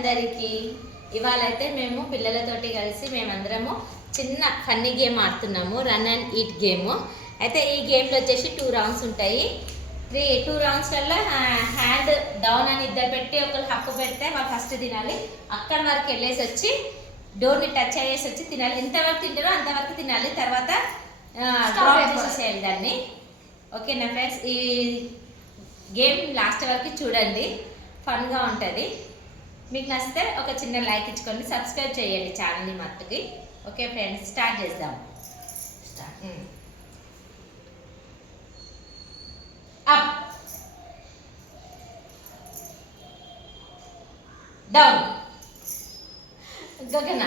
అందరికీ. ఇవాళ అయితే మేము పిల్లలతోటి కలిసి మేమందరము చిన్న ఫన్నీ గేమ్ ఆడుతున్నాము, రన్ అండ్ ఈట్ గేమ్. అయితే ఈ గేమ్లో వచ్చేసి 2 రౌండ్స్ ఉంటాయి. 2 రౌండ్స్లలో హ్యాండ్ డౌన్ అని ఇద్దరు పెట్టి ఒకరు హక్కు పెడితే వాళ్ళు ఫస్ట్ తినాలి. అక్కడ వరకు వెళ్ళేసి వచ్చి డోర్ని టచ్ అయ్యేసి వచ్చి తినాలి. ఎంతవరకు తింటారో అంతవరకు తినాలి. తర్వాత డ్రాప్ చేసేసేయాలి దాన్ని. ఓకేనా ఫ్రెండ్స్, ఈ గేమ్ లాస్ట్ వరకు చూడండి, ఫన్గా ఉంటుంది. మీకు నచ్చితే ఒక చిన్న లైక్ ఇచ్చుకోండి, సబ్స్క్రైబ్ చేయండి ఛానల్ని మట్టుకి. ఓకే ఫ్రెండ్స్, స్టార్ట్ చేద్దాం. అప్, డౌన్, గగన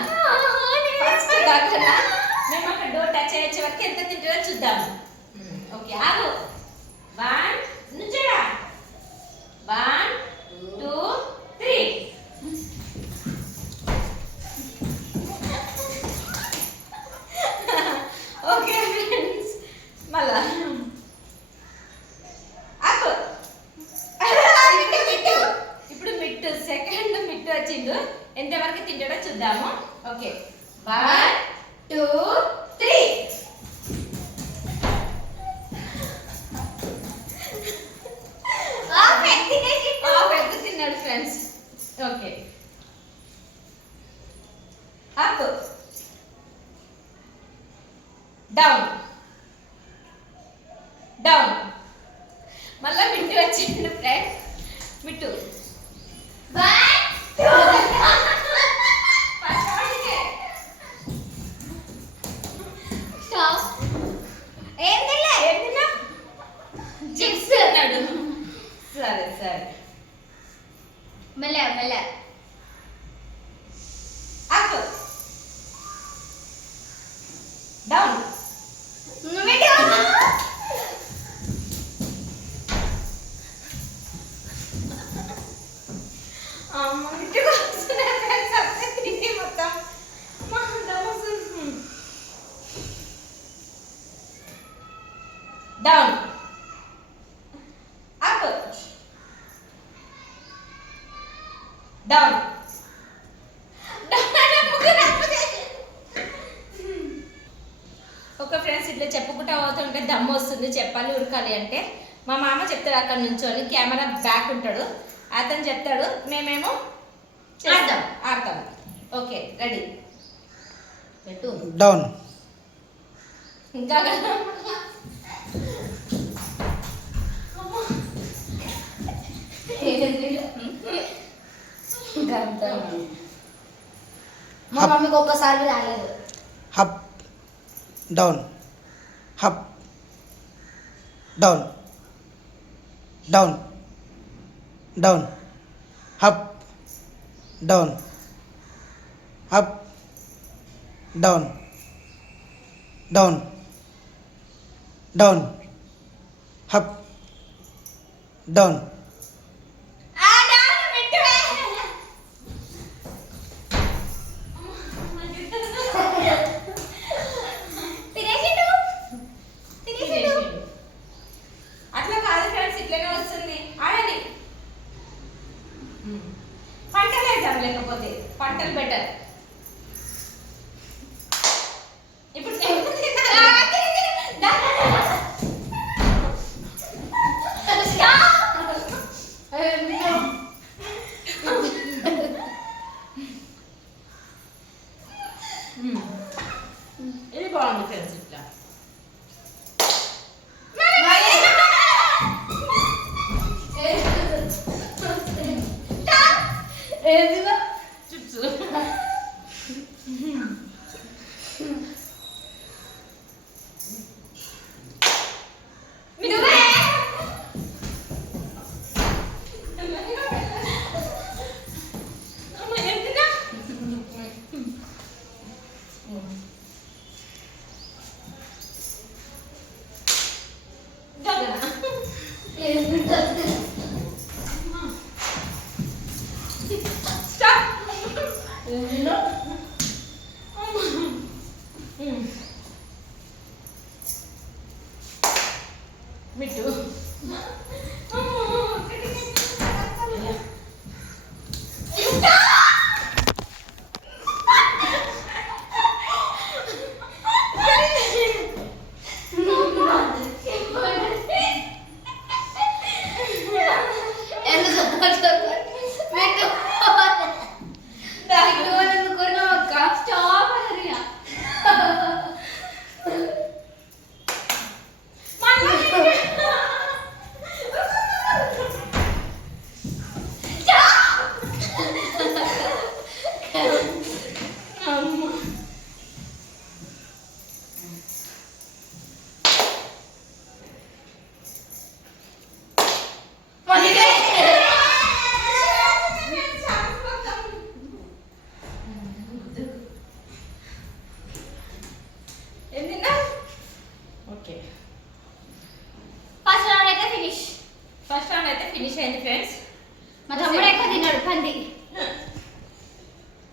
ఫస్ట్ గగన. మేము అక్కడ డోర్ టచ్ అయ్యే వరకు ఎంత తింటారో చూద్దాము. ఓకే, ఆగు. 1 నుంచోడా. 1 2 3. ఓకే ఫ్రెండ్స్, మళ్ళా ఆగు. ఇప్పుడు మిట్టు, సెకండ్ మిట్టు వచ్చిండు. ఎంతవరకు తింటాడో చూద్దాము. ఓకే, 1 2 3. తిన్నాడు friends. Okay, up, down, down. మళ్ళా మిట్టు వచ్చిండు ఫ్రెండ్స్. మిట్టు చిప్స్ అన్నాడు. సరే సరే, మెల్ల మెల్ల. Up, down, down, up, down. ఒక ఫ్రెండ్స్ ఇట్లా చెప్పుకుంటా పోతుంటే దమ్ము వస్తుంది, చెప్పాలి ఉరకాలి అంటే. మా మామ చెప్తాడు అక్కడ నుంచొని, కెమెరా బ్యాక్ ఉంటాడు, అతను చెప్తాడు, మేమేమో ఆడతాం. Okay, ready. పెట్టు, డౌన్, ఇంకా మా మమ్మీకి ఒక్కసారి రాలేదు. Hop, down, hop, down, down, down, hop, down, hop, down, down, down, hop, down. అట్లా కాదు ఫ్రెండ్స్, ఇట్లనే వస్తుంది, ఆడండి. పంటలు వేద్దాం, లేకపోతే పంటలు బెటర్. ఇప్పుడు ఇది బాగుంది ఫ్రెండ్స్. ఇట్లా చిప్స్. మిట్టు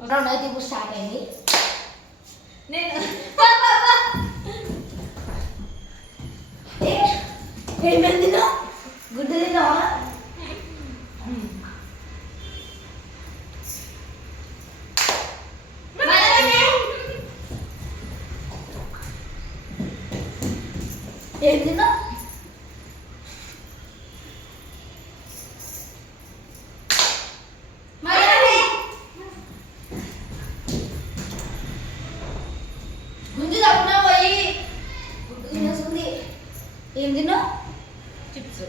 రౌండ్ అయితే ఇప్పుడు స్టార్ట్ అయింది. నేను ఏమేమి తిన్నా గుడ్డు తిన్నావా? ఏం తిన్నా? గుంజు తప్పున పోయి గుడ్డు తినేస్తుంది. ఏం తిన్నావు? చిప్స్.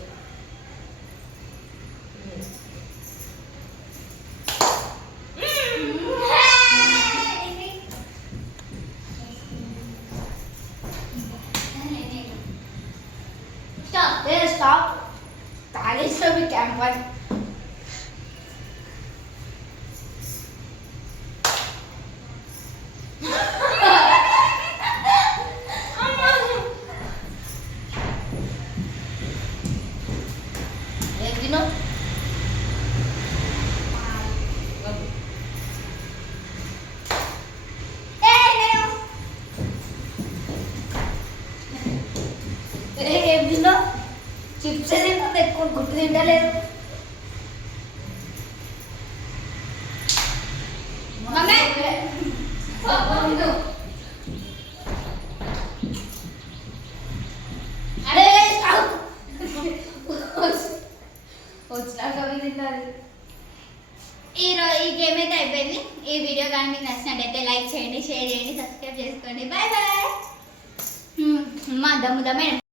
స్టాప్ తాగేసిన మీ క్యాంపస్. ఏం తిన్నావు? ఏం తిన్నావు? చిప్స్ తింటుంది ఎక్కువ, గుడ్డు తింటలేదు. అరే వచ్చినాక అవి తింటారు. ఈ గేమ్ అయితే అయిపోయింది. ఈ వీడియో కానీ మీకు నచ్చినట్టయితే లైక్ చేయండి, షేర్ చేయండి, సబ్స్క్రైబ్ చేసుకోండి. Bye bye. మా దమ్ము దమ్మే